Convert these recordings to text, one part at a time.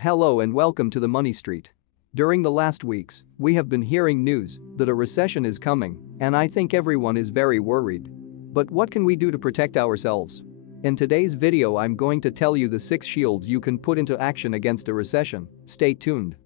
Hello and welcome to the Money Street. During the last weeks, we have been hearing news that a recession is coming, and I think everyone is very worried. But what can we do to protect ourselves? In today's video, I'm going to tell you the 6 shields you can put into action against a recession. Stay tuned.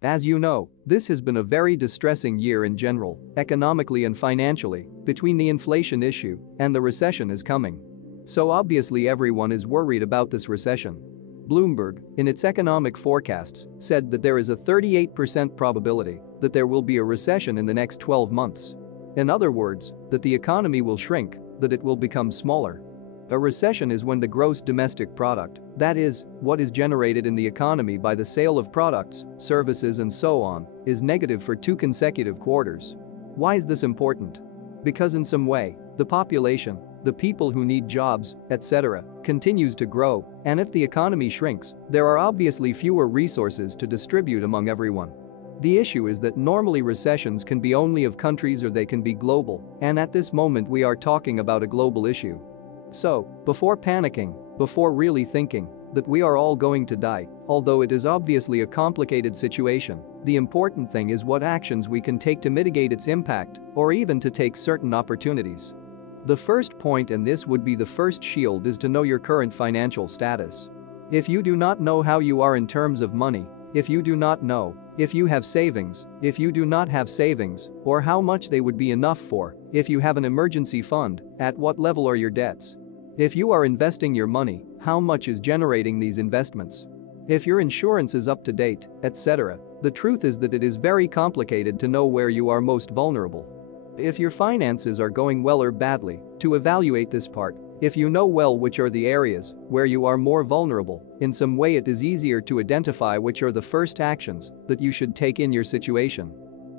As you know, this has been a very distressing year in general, economically and financially, between the inflation issue and the recession is coming. So obviously everyone is worried about this recession. Bloomberg, in its economic forecasts, said that there is a 38% probability that there will be a recession in the next 12 months. In other words, that the economy will shrink, that it will become smaller. A recession is when the gross domestic product, that is, what is generated in the economy by the sale of products, services and so on, is negative for 2 consecutive quarters. Why is this important? Because in some way, the population, the people who need jobs, etc., continues to grow, and if the economy shrinks, there are obviously fewer resources to distribute among everyone. The issue is that normally recessions can be only of countries or they can be global, and at this moment we are talking about a global issue. So, before panicking, before really thinking that we are all going to die, although it is obviously a complicated situation, the important thing is what actions we can take to mitigate its impact, or even to take certain opportunities. The first point, and this would be the first shield, is to know your current financial status. If you do not know how you are in terms of money, if you do not know if you have savings, if you do not have savings, or how much they would be enough for, if you have an emergency fund, at what level are your debts? If you are investing your money, how much is generating these investments? If your insurance is up to date, etc. The truth is that it is very complicated to know where you are most vulnerable. If your finances are going well or badly, to evaluate this part, if you know well which are the areas where you are more vulnerable, in some way it is easier to identify which are the first actions that you should take in your situation.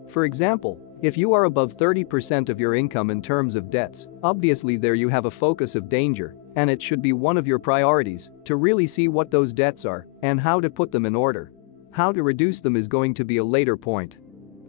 For example, if you are above 30% of your income in terms of debts, obviously there you have a focus of danger, and it should be one of your priorities to really see what those debts are and how to put them in order. How to reduce them is going to be a later point.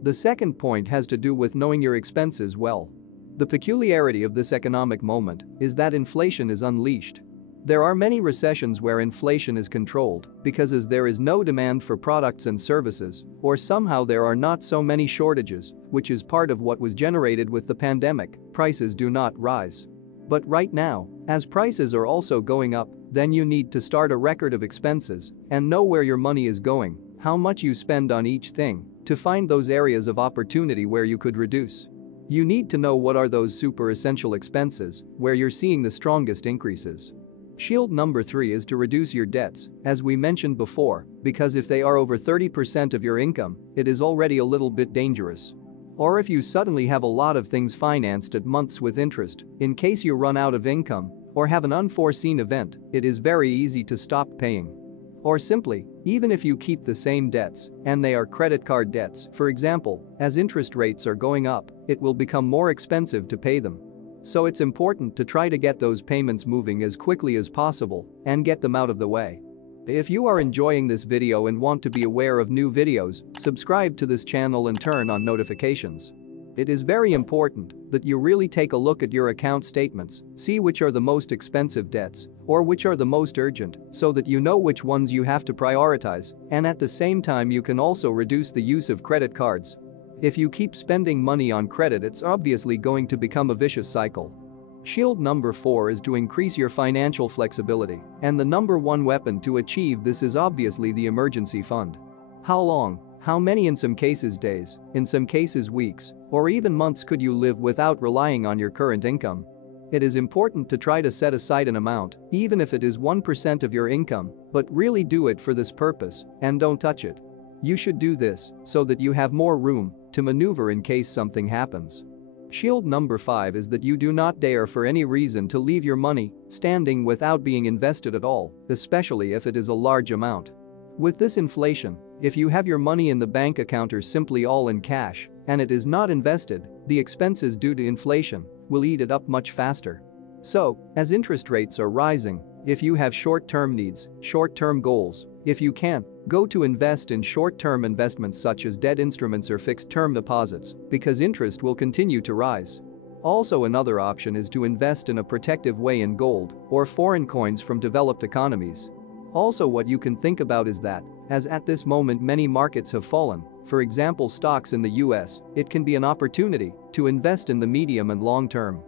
The second point has to do with knowing your expenses well. The peculiarity of this economic moment is that inflation is unleashed. There are many recessions where inflation is controlled because as there is no demand for products and services, or somehow there are not so many shortages, which is part of what was generated with the pandemic, prices do not rise. But right now, as prices are also going up, then you need to start a record of expenses and know where your money is going, how much you spend on each thing, to find those areas of opportunity where you could reduce. You need to know what are those super essential expenses where you're seeing the strongest increases. Shield number 3 is to reduce your debts, as we mentioned before, because if they are over 30% of your income, it is already a little bit dangerous. Or if you suddenly have a lot of things financed at months with interest, in case you run out of income or have an unforeseen event, it is very easy to stop paying. Or simply, even if you keep the same debts, and they are credit card debts, for example, as interest rates are going up, it will become more expensive to pay them. So it's important to try to get those payments moving as quickly as possible and get them out of the way. If you are enjoying this video and want to be aware of new videos, subscribe to this channel and turn on notifications. It is very important that you really take a look at your account statements, see which are the most expensive debts or which are the most urgent so that you know which ones you have to prioritize, and at the same time you can also reduce the use of credit cards. If you keep spending money on credit, it's obviously going to become a vicious cycle. Shield number 4 is to increase your financial flexibility, and the number 1 weapon to achieve this is obviously the emergency fund. How long, how many, in some cases days, in some cases weeks, or even months could you live without relying on your current income? It is important to try to set aside an amount, even if it is 1% of your income, but really do it for this purpose and don't touch it. You should do this so that you have more room to maneuver in case something happens. Shield number 5 is that you do not dare for any reason to leave your money standing without being invested at all, especially if it is a large amount. With this inflation, if you have your money in the bank account or simply all in cash and it is not invested, the expenses due to inflation will eat it up much faster. So, as interest rates are rising, if you have short-term needs, short-term goals, if you can, go to invest in short-term investments such as debt instruments or fixed-term deposits because interest will continue to rise. Also, another option is to invest in a protective way in gold or foreign coins from developed economies. Also, what you can think about is that, as at this moment many markets have fallen, for example stocks in the US, it can be an opportunity to invest in the medium and long term.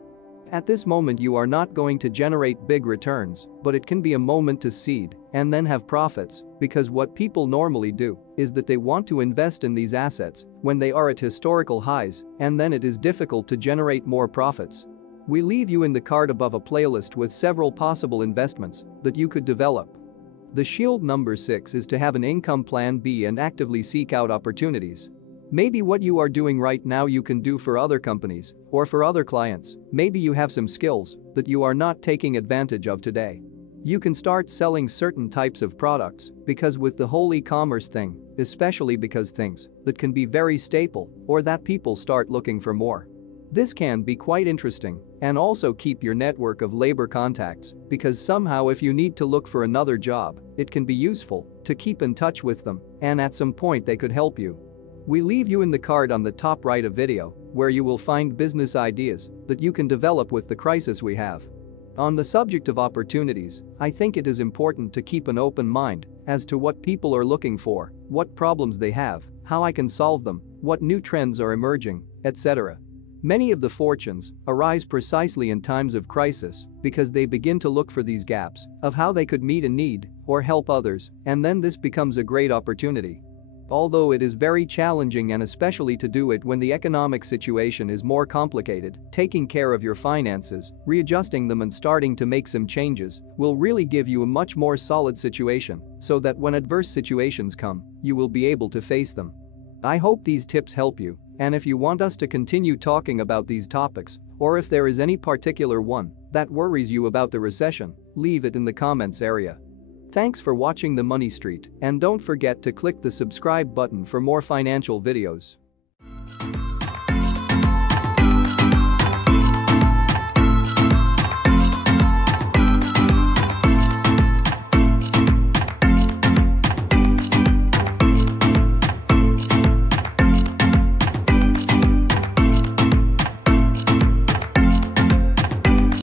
At this moment you are not going to generate big returns, but it can be a moment to seed and then have profits, because what people normally do is that they want to invest in these assets when they are at historical highs, and then it is difficult to generate more profits. We leave you in the card above a playlist with several possible investments that you could develop. The shield number 6 is to have an income plan B and actively seek out opportunities. Maybe what you are doing right now you can do for other companies or for other clients. Maybe you have some skills that you are not taking advantage of today. You can start selling certain types of products, because with the whole e-commerce thing, especially because things that can be very staple or that people start looking for more. This can be quite interesting, and also keep your network of labor contacts, because somehow if you need to look for another job, it can be useful to keep in touch with them, and at some point they could help you. We leave you in the card on the top right of video, where you will find business ideas that you can develop with the crisis we have. On the subject of opportunities, I think it is important to keep an open mind as to what people are looking for, what problems they have, how I can solve them, what new trends are emerging, etc. Many of the fortunes arise precisely in times of crisis because they begin to look for these gaps of how they could meet a need or help others, and then this becomes a great opportunity. Although it is very challenging, and especially to do it when the economic situation is more complicated, taking care of your finances, readjusting them and starting to make some changes will really give you a much more solid situation so that when adverse situations come, you will be able to face them. I hope these tips help you, and if you want us to continue talking about these topics, or if there is any particular one that worries you about the recession, leave it in the comments area. Thanks for watching the Money Street, and don't forget to click the subscribe button for more financial videos.